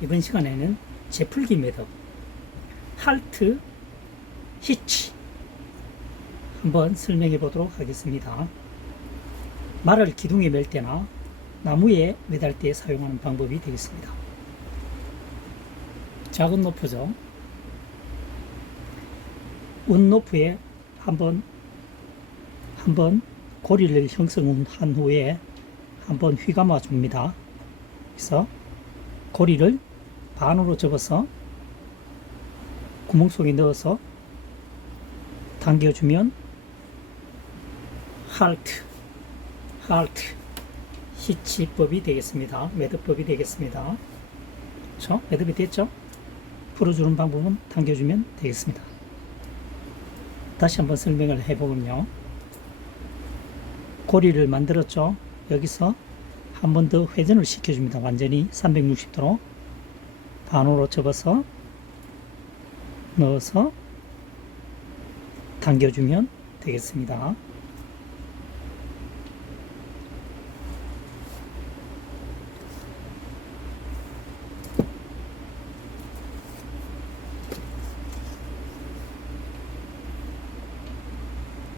이번 시간에는 재풀기 매듭 할트 히치 한번 설명해 보도록 하겠습니다. 말을 기둥에 멜 때나 나무에 매달 때 사용하는 방법이 되겠습니다. 작은 노프죠. 운노프에 한번 한번 고리를 형성한 후에 한번 휘감아 줍니다. 그래서 고리를 반으로 접어서 구멍 속에 넣어서 당겨주면 할트, 할트, 히치법이 되겠습니다. 매듭법이 되겠습니다. 그렇죠? 매듭이 됐죠? 풀어주는 방법은 당겨주면 되겠습니다. 다시 한번 설명을 해보면요. 고리를 만들었죠. 여기서 한 번 더 회전을 시켜줍니다. 완전히 360도로 반으로 접어서 넣어서 당겨주면 되겠습니다.